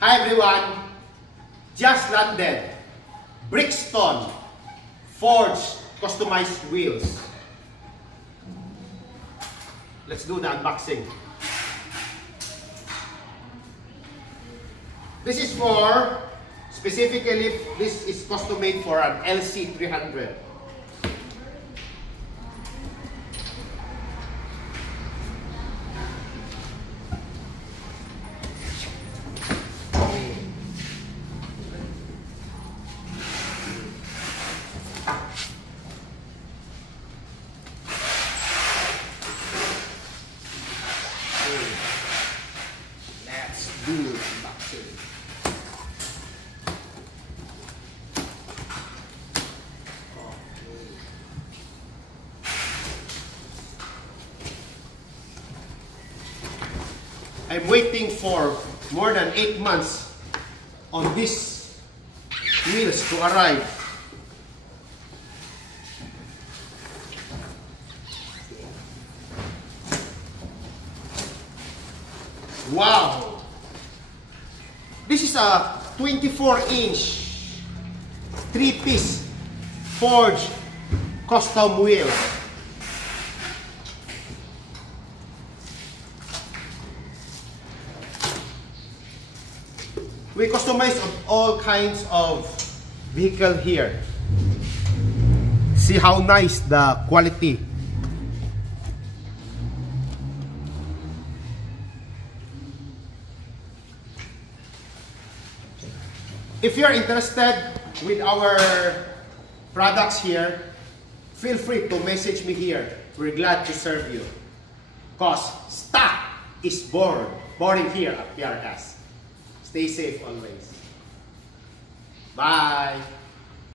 Hi everyone! Just landed BRIXTON forged customized wheels. Let's do the unboxing. This is for, specifically, this is custom made for an LC300. Let's do the unboxing. I'm waiting for more than 8 months on these wheels to arrive. Wow! This is a 24-inch 3-piece forged custom wheel. We customize all kinds of vehicle here. See how nice the quality. If you're interested with our products here, feel free to message me here. We're glad to serve you. Cause stock is boring here at PRS. Stay safe always. Bye.